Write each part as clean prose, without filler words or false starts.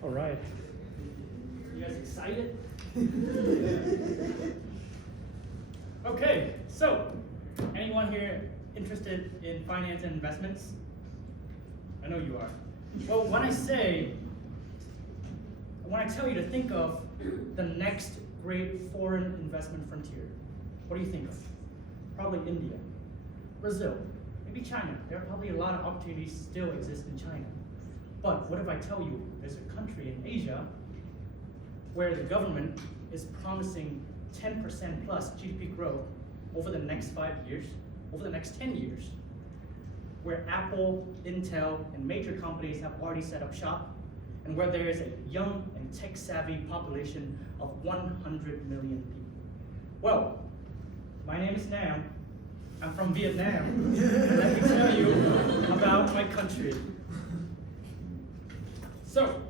All right. You guys excited? Okay, so anyone here interested in finance and investments? I know you are. Well, when I tell you to think of the next great foreign investment frontier, what do you think of? Probably India, Brazil, maybe China. There are probably a lot of opportunities still exist in China. But what if I tell you there's a country in Asia where the government is promising 10% plus GDP growth over the next 5 years, over the next 10 years, where Apple, Intel, and major companies have already set up shop, and where there is a young and tech-savvy population of 100 million people. Well, my name is Nam. I'm from Vietnam. And let me tell you about my country. So,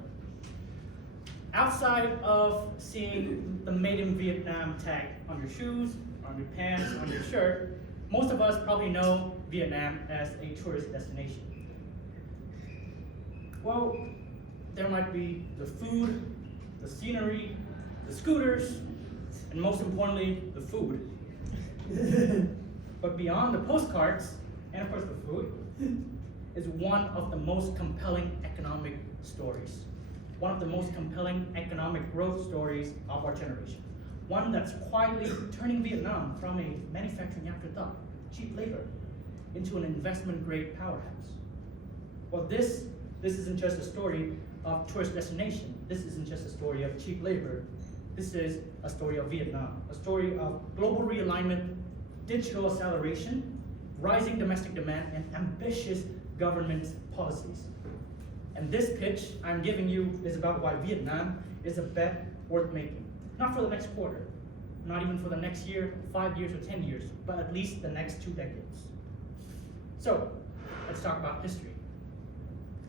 outside of seeing the Made in Vietnam tag on your shoes, on your pants, on your shirt, most of us probably know Vietnam as a tourist destination. Well, there might be the food, the scenery, the scooters, and most importantly, the food. But beyond the postcards, and of course the food, is one of the most compelling economic stories. One of the most compelling economic growth stories of our generation. One that's quietly turning Vietnam from a manufacturing afterthought, cheap labor, into an investment-grade powerhouse. Well, this isn't just a story of tourist destination. This isn't just a story of cheap labor. This is a story of Vietnam, a story of global realignment, digital acceleration, rising domestic demand, and ambitious government policies. And this pitch I'm giving you is about why Vietnam is a bet worth making. Not for the next quarter, not even for the next year, 5 years, or 10 years, but at least the next 2 decades. So, let's talk about history.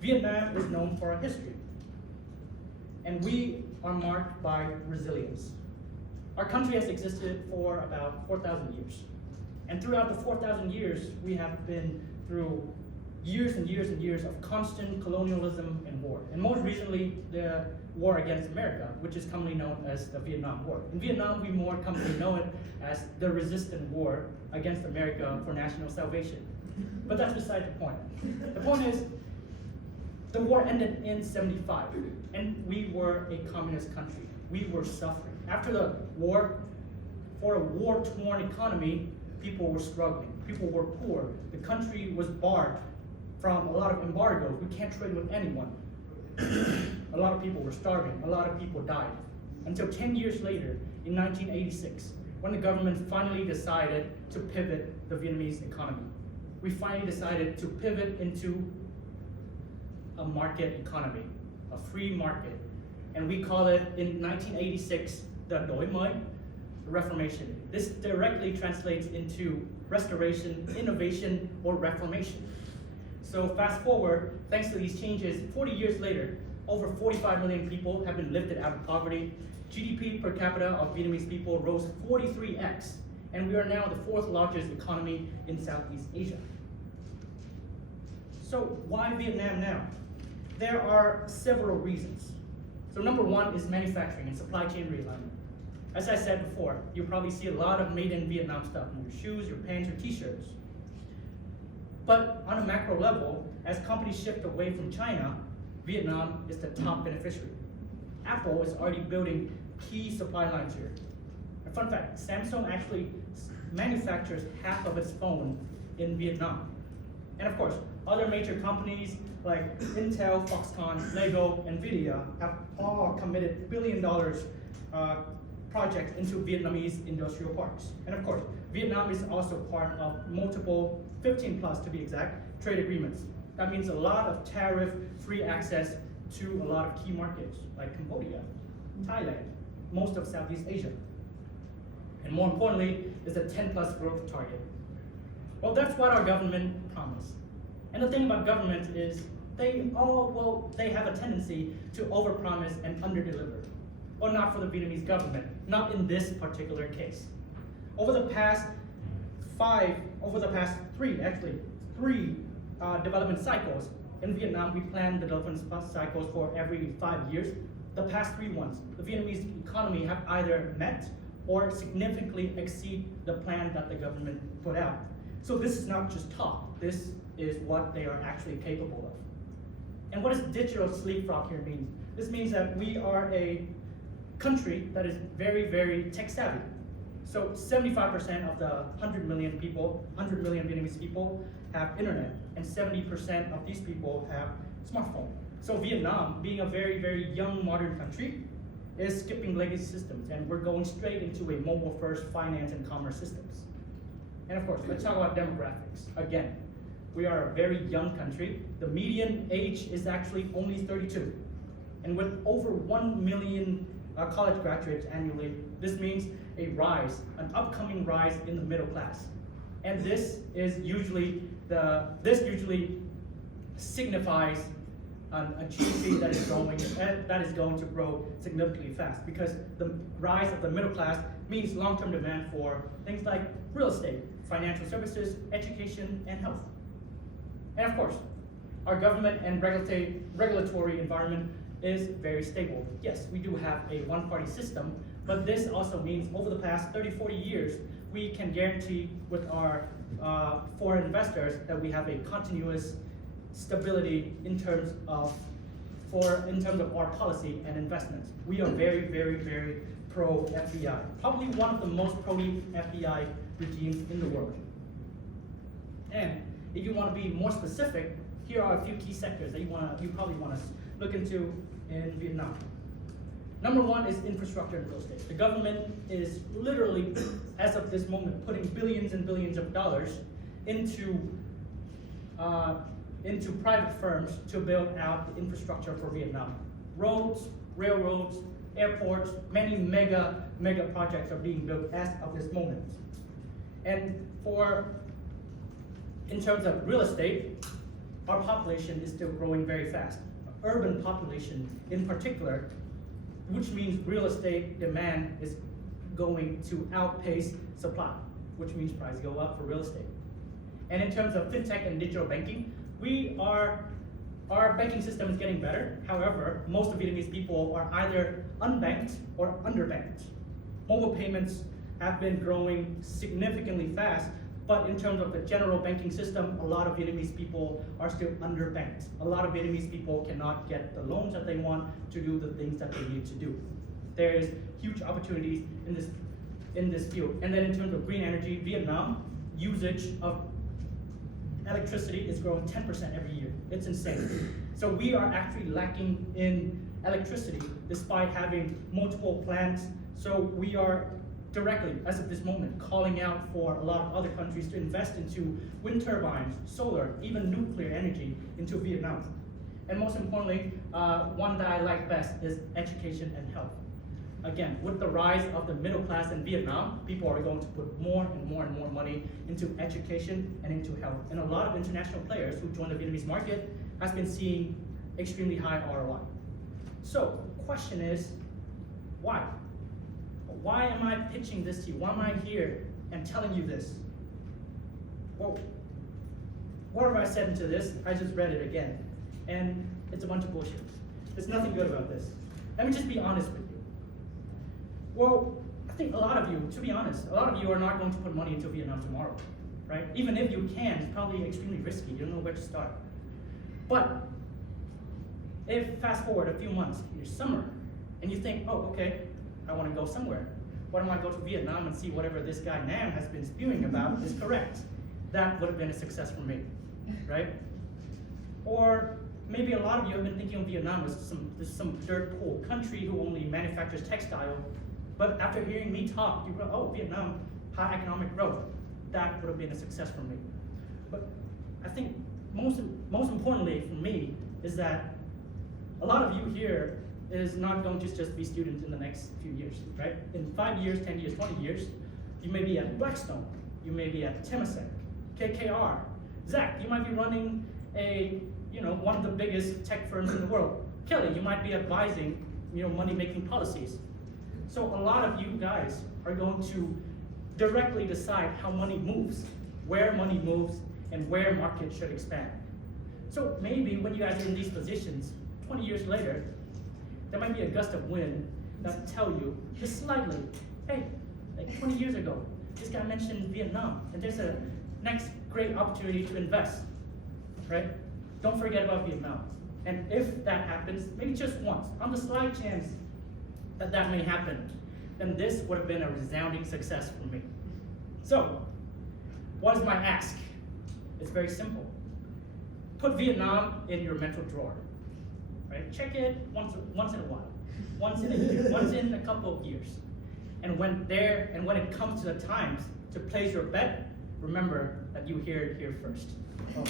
Vietnam is known for our history. And we are marked by resilience. Our country has existed for about 4,000 years. And throughout the 4,000 years, we have been through years and years and years of constant colonialism and war. And most recently, the war against America, which is commonly known as the Vietnam War. In Vietnam, we more commonly know it as the resistant war against America for national salvation. But that's beside the point. The point is, the war ended in '75, and we were a communist country. We were suffering. After the war, for a war-torn economy, people were struggling. People were poor. The country was barred from a lot of embargoes. We can't trade with anyone. A lot of people were starving. A lot of people died. Until 10 years later, in 1986, when the government finally decided to pivot the Vietnamese economy. We finally decided to pivot into a market economy, a free market. And we call it, in 1986, the Đổi Mới, the Reformation. This directly translates into restoration, innovation, or reformation. So fast forward, thanks to these changes, 40 years later, over 45 million people have been lifted out of poverty. GDP per capita of Vietnamese people rose 43x, and we are now the 4th largest economy in Southeast Asia. So why Vietnam now? There are several reasons. So number one is manufacturing and supply chain realignment. As I said before, you probably see a lot of made in Vietnam stuff in your shoes, your pants, your t-shirts. But on a macro level, as companies shift away from China, Vietnam is the top beneficiary. Apple is already building key supply lines here. A fun fact, Samsung actually manufactures half of its phone in Vietnam. And of course, other major companies like Intel, Foxconn, Lego, Nvidia have all committed billion-dollar projects into Vietnamese industrial parks. And of course, Vietnam is also part of multiple, 15 plus to be exact, trade agreements. That means a lot of tariff-free access to a lot of key markets like Cambodia, Thailand, most of Southeast Asia. And more importantly, is the 10 plus growth target. Well, that's what our government promised. And the thing about government is they have a tendency to overpromise and underdeliver. Well, not for the Vietnamese government, not in this particular case. Over the past three development cycles, in Vietnam, we plan the development cycles for every 5 years. The past 3 ones, the Vietnamese economy have either met or significantly exceed the plan that the government put out. So this is not just talk, this is what they are actually capable of. And what does digital leapfrog here mean? This means that we are a country that is very, very tech savvy. So 75% of the 100 million Vietnamese people have internet, and 70% of these people have smartphone. So Vietnam, being a very, very young modern country, is skipping legacy systems, and we're going straight into a mobile-first finance and commerce systems. And of course, let's talk about demographics. Again, we are a very young country. The median age is actually only 32. And with over 1 million college graduates annually, this means a rise, an upcoming rise in the middle class. And this usually signifies a GDP that is going to grow significantly fast, because the rise of the middle class means long-term demand for things like real estate, financial services, education, and health. And of course, our government and regulatory environment is very stable. Yes, we do have a one-party system, but this also means over the past 30, 40 years, we can guarantee with our foreign investors that we have a continuous stability in terms of our policy and investments. We are very, very, very pro-FDI, probably one of the most pro-FDI regimes in the world. And if you want to be more specific, here are a few key sectors that you probably want to look into in Vietnam. Number one is infrastructure and real estate. The government is literally, as of this moment, putting billions and billions of dollars into private firms to build out the infrastructure for Vietnam. Roads, railroads, airports, many mega projects are being built as of this moment. And in terms of real estate, our population is still growing very fast. Urban population in particular, which means real estate demand is going to outpace supply, which means prices go up for real estate. And in terms of fintech and digital banking, our banking system is getting better. However, most of Vietnamese people are either unbanked or underbanked. Mobile payments have been growing significantly fast, but in terms of the general banking system, a lot of Vietnamese people are still underbanked. A lot of Vietnamese people cannot get the loans that they want to do the things that they need to do. There is huge opportunities in this field. And then in terms of green energy, Vietnam usage of electricity is growing 10% every year. It's insane. So we are actually lacking in electricity despite having multiple plants. So we are directly, as of this moment, calling out for a lot of other countries to invest into wind turbines, solar, even nuclear energy into Vietnam. And most importantly, one that I like best is education and health. Again, with the rise of the middle class in Vietnam, people are going to put more and more and more money into education and into health. And a lot of international players who join the Vietnamese market has been seeing extremely high ROI. So the question is, why? Why am I pitching this to you? Why am I here and telling you this? Well, what have I said into this? I just read it again, and it's a bunch of bullshit. There's nothing good about this. Let me just be honest with you. Well, I think a lot of you, to be honest, a lot of you are not going to put money into Vietnam tomorrow, right? Even if you can, it's probably extremely risky. You don't know where to start. But if fast forward a few months, it's summer, and you think, oh, okay, I want to go somewhere. Why don't I go to Vietnam and see whatever this guy Nam has been spewing about is correct? That would have been a success for me, right? Or maybe a lot of you have been thinking of Vietnam as some dirt poor country who only manufactures textile. But after hearing me talk, you go, oh, Vietnam, high economic growth. That would have been a success for me. But I think most importantly for me is that a lot of you here is not going to just be students in the next few years, right? In 5 years, 10 years, 20 years, you may be at Blackstone, you may be at Temasek, KKR, Zach, you might be running one of the biggest tech firms in the world. Kelly, you might be advising, money-making policies. So a lot of you guys are going to directly decide how money moves, where money moves, and where markets should expand. So maybe when you guys are in these positions, 20 years later, there might be a gust of wind that tell you, just slightly, hey, like 20 years ago, this guy mentioned Vietnam, and there's a next great opportunity to invest, right? Don't forget about Vietnam. And if that happens, maybe just once, on the slight chance that that may happen, then this would have been a resounding success for me. So, what is my ask? It's very simple. Put Vietnam in your mental drawer, right? Check it once in a while, once in a year, once in a couple of years. And when it comes to the times to place your bet, remember that you hear it here first. Oh.